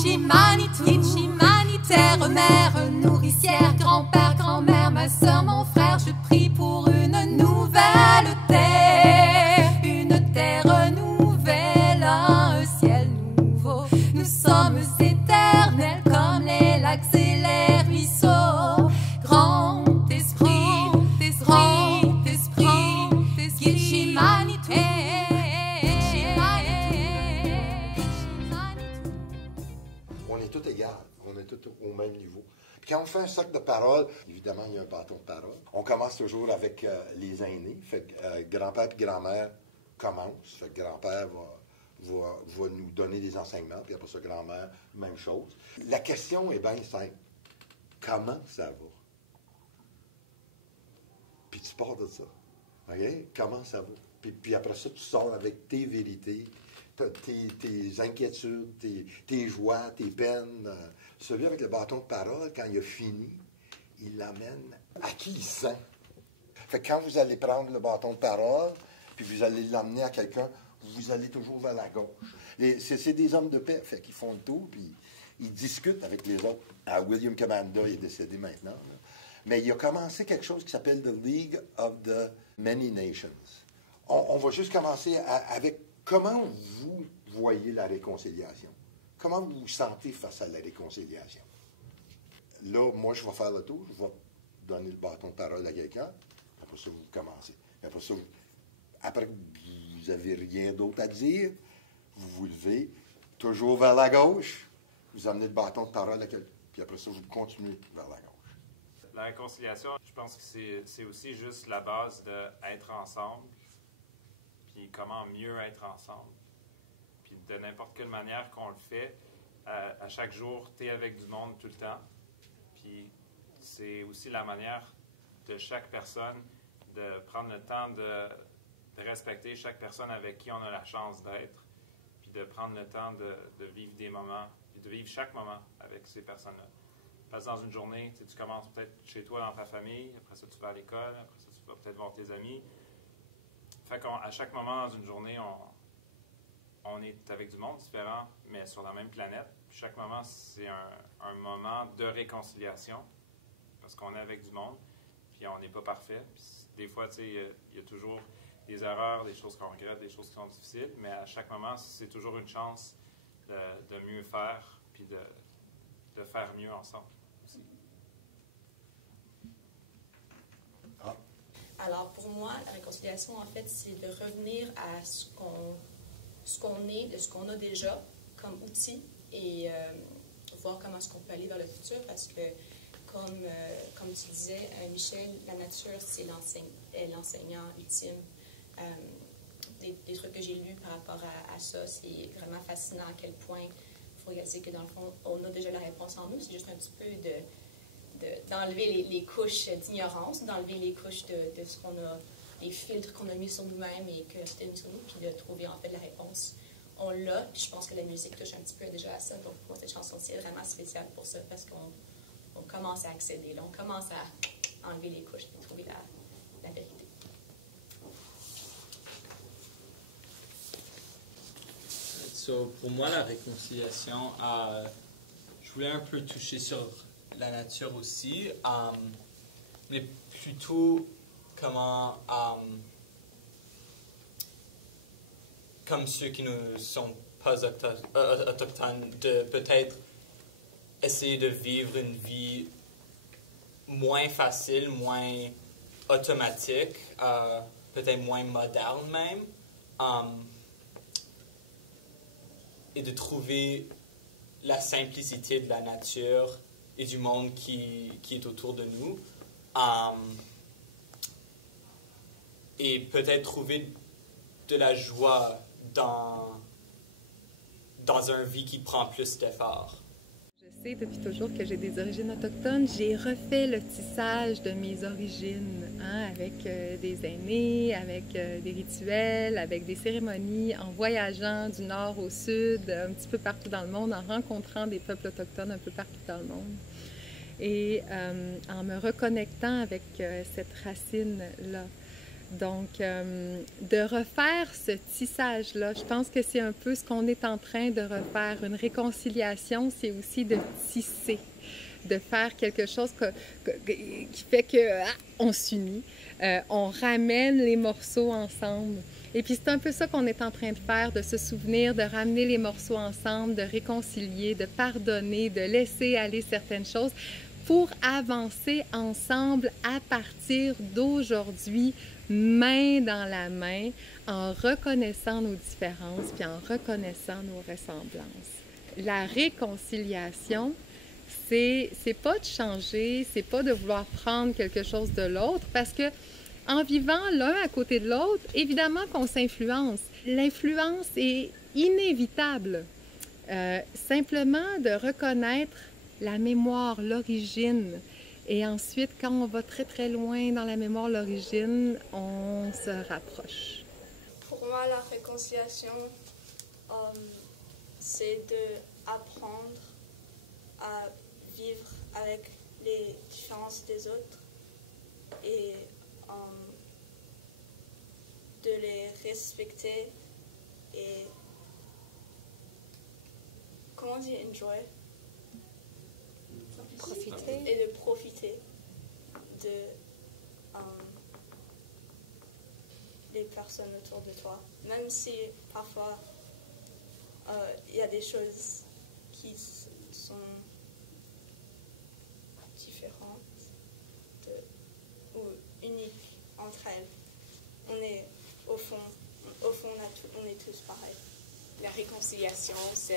Gitchi Manitou, terre, mère, nourricière, grand-père, grand-mère, ma soeur, mon frère, je prie pour une nouvelle terre nouvelle, un ciel nouveau. Nous sommes éternels comme les lacs et les ruisseaux. Grand esprit, Gitchi Manitou. On est tous égaux, on est tous au même niveau. Puis quand on fait un sac de parole, évidemment, il y a un bâton de parole. On commence toujours avec les aînés. Fait que grand-père et grand-mère commencent. Fait que grand-père va nous donner des enseignements, puis après ça, grand-mère, même chose. La question est bien simple. Comment ça va? Puis tu pars de ça. OK? Comment ça va? Puis après ça, tu sors avec tes vérités, tes inquiétudes, tes joies, tes peines. Celui avec le bâton de parole, quand il a fini, il l'amène à qui il sent. Fait que quand vous allez prendre le bâton de parole, puis vous allez l'emmener à quelqu'un, vous allez toujours vers la gauche. C'est des hommes de paix, fait qu'ils font le tour, puis ils discutent avec les autres. William Commanda, il est décédé maintenant, là. Mais il a commencé quelque chose qui s'appelle The League of the Many Nations. On va juste commencer avec comment vous voyez la réconciliation. Comment vous vous sentez face à la réconciliation? Là, moi, je vais faire le tour. Je vais donner le bâton de parole à quelqu'un. Après ça, vous commencez. Après ça, après que vous n'avez rien d'autre à dire, vous vous levez, toujours vers la gauche. Vous amenez le bâton de parole à quelqu'un. Puis après ça, vous continuez vers la gauche. La réconciliation, je pense que c'est aussi juste la base d'être ensemble, puis comment mieux être ensemble. Puis de n'importe quelle manière qu'on le fait, à chaque jour, tu es avec du monde tout le temps. Puis c'est aussi la manière de chaque personne de prendre le temps de respecter chaque personne avec qui on a la chance d'être, puis de prendre le temps de vivre des moments, puis de vivre chaque moment avec ces personnes-là. Parce que dans une journée, tu commences peut-être chez toi, dans ta famille, après ça, tu vas à l'école, après ça, tu vas peut-être voir tes amis. Fait qu'à chaque moment dans une journée, on est avec du monde différent, mais sur la même planète. Puis chaque moment, c'est un moment de réconciliation, parce qu'on est avec du monde, puis on n'est pas parfait. Puis des fois, tu sais, il y a toujours des erreurs, des choses qu'on regrette, des choses qui sont difficiles, mais à chaque moment, c'est toujours une chance de mieux faire, puis de faire mieux ensemble aussi. Ah. Alors, pour moi, la réconciliation, en fait, c'est de revenir à ce qu'on est, de ce qu'on a déjà comme outil et voir comment est-ce qu'on peut aller vers le futur parce que, comme tu disais, Michel, la nature, c'est l'enseignant ultime. Des trucs que j'ai lus par rapport à ça, c'est vraiment fascinant à quel point il faut réaliser que, dans le fond, on a déjà la réponse en nous. C'est juste un petit peu d'enlever les couches d'ignorance, d'enlever les couches de ce qu'on a, les filtres qu'on a mis sur nous-mêmes et que c'était mis sur nous, puis de trouver en fait la réponse. On l'a, puis je pense que la musique touche un petit peu déjà à ça. Donc, pour moi, cette chanson-ci est vraiment spéciale pour ça, parce qu'on commence à accéder, là, on commence à enlever les couches et trouver la vérité. So, pour moi, la réconciliation, je voulais un peu toucher sur la nature aussi, mais plutôt comment, comme ceux qui ne sont pas autochtones, de peut-être essayer de vivre une vie moins facile, moins automatique, peut-être moins moderne même, et de trouver la simplicité de la nature et du monde qui est autour de nous. Et peut-être trouver de la joie dans une vie qui prend plus d'efforts. Je sais depuis toujours que j'ai des origines autochtones. J'ai refait le tissage de mes origines, avec des aînés, avec des rituels, avec des cérémonies, en voyageant du nord au sud, un petit peu partout dans le monde, en rencontrant des peuples autochtones un peu partout dans le monde. Et en me reconnectant avec cette racine-là, Donc, de refaire ce tissage-là, je pense que c'est un peu ce qu'on est en train de refaire. Une réconciliation, c'est aussi de tisser, de faire quelque chose qui fait qu'on s'unit, on ramène les morceaux ensemble. Et puis c'est un peu ça qu'on est en train de faire, de se souvenir, de ramener les morceaux ensemble, de réconcilier, de pardonner, de laisser aller certaines choses pour avancer ensemble à partir d'aujourd'hui, main dans la main, en reconnaissant nos différences puis en reconnaissant nos ressemblances. La réconciliation, c'est pas de changer, c'est pas de vouloir prendre quelque chose de l'autre, parce que en vivant l'un à côté de l'autre, évidemment qu'on s'influence. L'influence est inévitable. Simplement de reconnaître la mémoire, l'origine. Et ensuite, quand on va très très loin dans la mémoire, l'origine, on se rapproche. Pour moi, la réconciliation, c'est d'apprendre à vivre avec les différences des autres et de les respecter et, comment on dit, enjoy? Profiter. Et de profiter de les personnes autour de toi. Même si parfois il y a des choses qui sont différentes ou uniques entre elles. On est au fond on est tous pareils. La réconciliation, c'est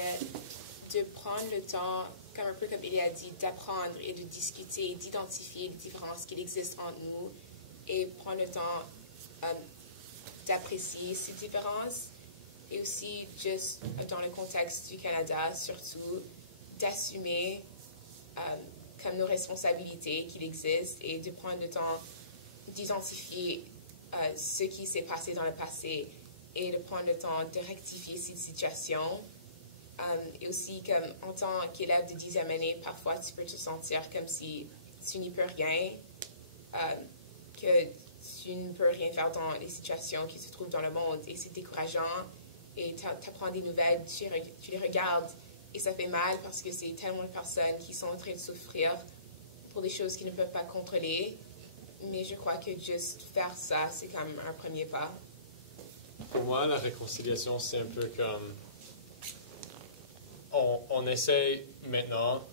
de prendre le temps, comme un peu comme il a dit, d'apprendre et de discuter, d'identifier les différences qui existent entre nous et prendre le temps d'apprécier ces différences et aussi, juste dans le contexte du Canada, surtout, d'assumer comme nos responsabilités qu'il existe et de prendre le temps d'identifier ce qui s'est passé dans le passé et de prendre le temps de rectifier cette situation. Et aussi, comme en tant qu'élève de 10e année, parfois tu peux te sentir comme si tu n'y peux rien, que tu ne peux rien faire dans les situations qui se trouvent dans le monde. Et c'est décourageant. Et tu apprends des nouvelles, tu les regardes et ça fait mal parce que c'est tellement de personnes qui sont en train de souffrir pour des choses qu'ils ne peuvent pas contrôler. Mais je crois que juste faire ça, c'est comme un premier pas. Pour moi, la réconciliation, c'est un peu comme... On essaie maintenant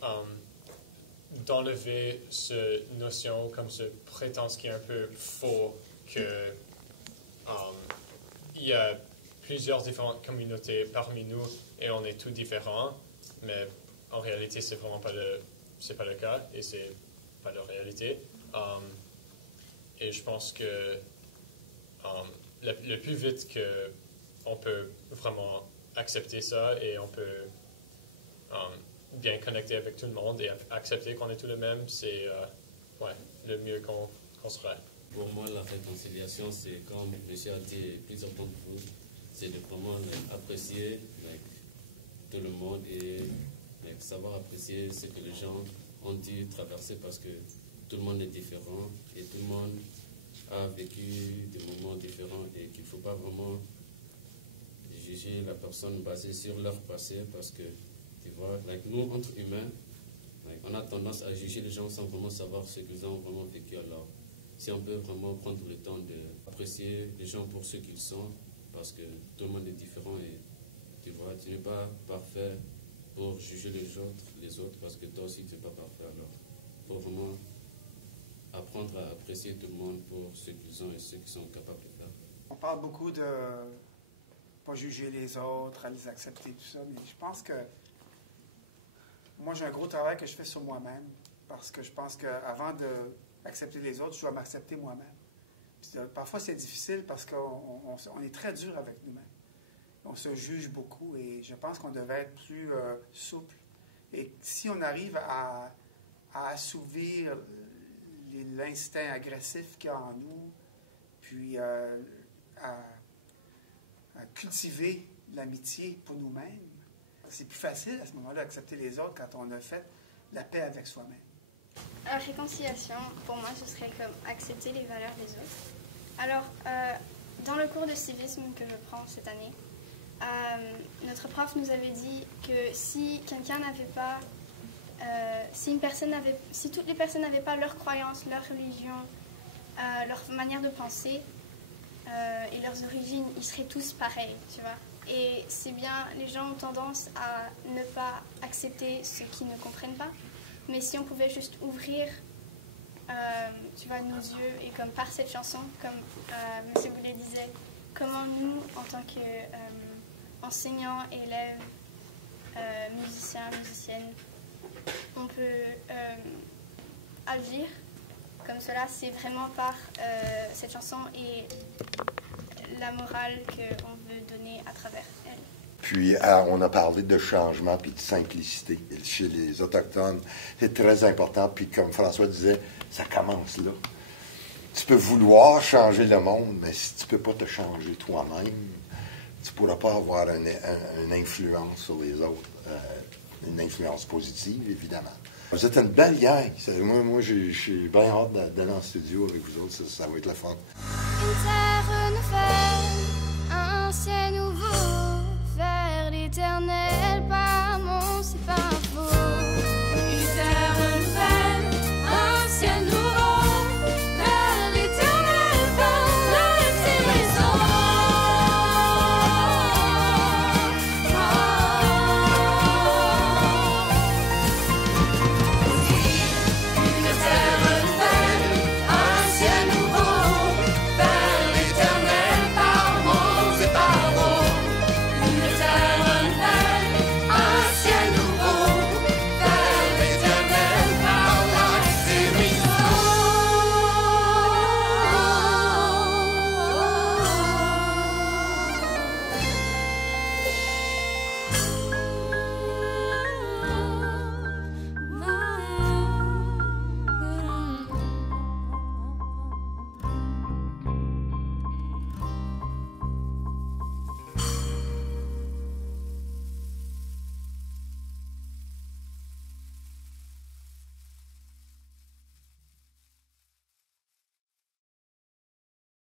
d'enlever cette notion, comme ce prétence qui est un peu faux, que il y a plusieurs différentes communautés parmi nous et on est tous différents, mais en réalité, c'est vraiment pas le cas et c'est pas la réalité. Et je pense que le plus vite qu'on peut vraiment accepter ça et on peut bien connecter avec tout le monde et accepter qu'on est tous les mêmes, c'est le mieux qu'on sera. Pour moi, la réconciliation, c'est comme Michel a dit plusieurs d'entre vous, c'est de vraiment apprécier tout le monde et savoir apprécier ce que les gens ont dû traverser parce que tout le monde est différent et tout le monde a vécu des moments différents et qu'il ne faut pas vraiment juger la personne basée sur leur passé parce que, tu vois, nous, entre humains, on a tendance à juger les gens sans vraiment savoir ce qu'ils ont vraiment vécu. Alors, si on peut vraiment prendre le temps d'apprécier les gens pour ce qu'ils sont, parce que tout le monde est différent et tu vois, tu n'es pas parfait pour juger les autres parce que toi aussi tu n'es pas parfait. Alors, il faut vraiment apprendre à apprécier tout le monde pour ce qu'ils ont et ce qu'ils sont capables de faire. On parle beaucoup de pas juger les autres, à les accepter, tout ça, mais je pense que moi j'ai un gros travail que je fais sur moi-même parce que je pense qu'avant d'accepter les autres, je dois m'accepter moi-même. Parfois c'est difficile parce qu'on est très dur avec nous-mêmes. On se juge beaucoup et je pense qu'on devait être plus souple. Et si on arrive à assouvir l'instinct agressif qu'il y a en nous, puis à cultiver l'amitié pour nous-mêmes, c'est plus facile à ce moment-là d'accepter les autres quand on a fait la paix avec soi-même. La réconciliation, pour moi, ce serait comme accepter les valeurs des autres, Alors, dans le cours de civisme que je prends cette année, notre prof nous avait dit que si quelqu'un n'avait pas, si toutes les personnes n'avaient pas leur croyance, leur religion, leur manière de penser et leurs origines, ils seraient tous pareils, tu vois. Et c'est bien, les gens ont tendance à ne pas accepter ce qu'ils ne comprennent pas. Mais si on pouvait juste ouvrir, tu vois, nos yeux, et comme par cette chanson, comme M. Boulet disait, comment nous, en tant qu'enseignants, élèves, musiciens, musiciennes, on peut agir comme cela, c'est vraiment par cette chanson et la morale qu'on veut donner à travers elle. Puis, on a parlé de changement puis de simplicité. Chez les Autochtones, c'est très important. Puis, comme François disait, ça commence là. Tu peux vouloir changer le monde, mais si tu ne peux pas te changer toi-même, tu ne pourras pas avoir une influence sur les autres. Une influence positive, évidemment. Vous êtes une belle gang. Moi je suis bien hâte d'aller en studio avec vous autres. Ça va être le fun. Une terre nouvelle, un ciel nouveau, vers l'éternel.